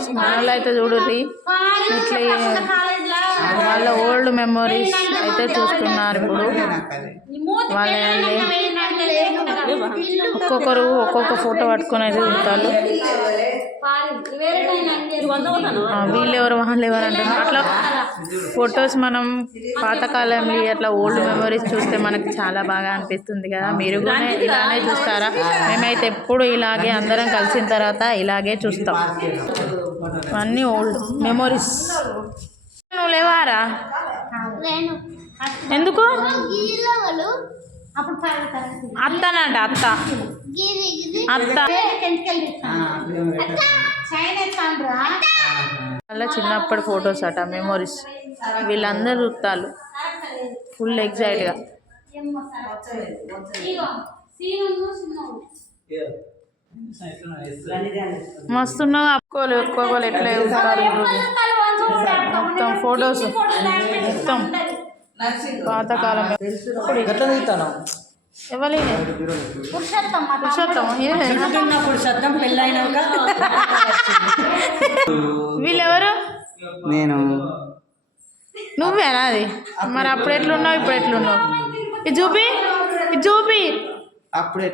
friends మనలో అయితే చూడండి ఇట్లా వాళ్ళ ఓల్డ్ మెమొరీస్ అయితే చూస్తున్నారు ఇప్పుడు వాళ్ళ ఒక్కొక్కరు ఒక్కొక్క ఫోటో పట్టుకొని అయితే చూస్తారు వీళ్ళెవరు వాళ్ళెవరు అంటారు అట్లా ఫొటోస్ మనం పాతకాలంలో అట్లా ఓల్డ్ మెమరీస్ చూస్తే మనకు చాలా బాగా అనిపిస్తుంది కదా మీరు కూడా ఇలానే చూస్తారా మేమైతే ఎప్పుడు ఇలాగే అందరం కలిసిన తర్వాత ఇలాగే చూస్తాం అన్నీ ఓల్డ్ మెమరీస్ నువ్వు లేవారా ఎందుకు అత్తనంట అత్త అత్త అలా చిన్నప్పటి ఫొటోస్ అట మెమొరీస్ వీళ్ళందరూ చూస్తారు ఫుల్ ఎగ్జైట్గా మస్తున్నావు ఒక్కోలు ఎట్లా చూస్తారు మొత్తం ఫొటోస్ మొత్తం పాతకాలం ఎవరైనా వీళ్ళెవరు నేను నువ్వేనా అది మరి అప్పుడు ఎట్లున్నావు ఇప్పుడు ఎట్లున్నావు ఇది చూపి అప్పుడు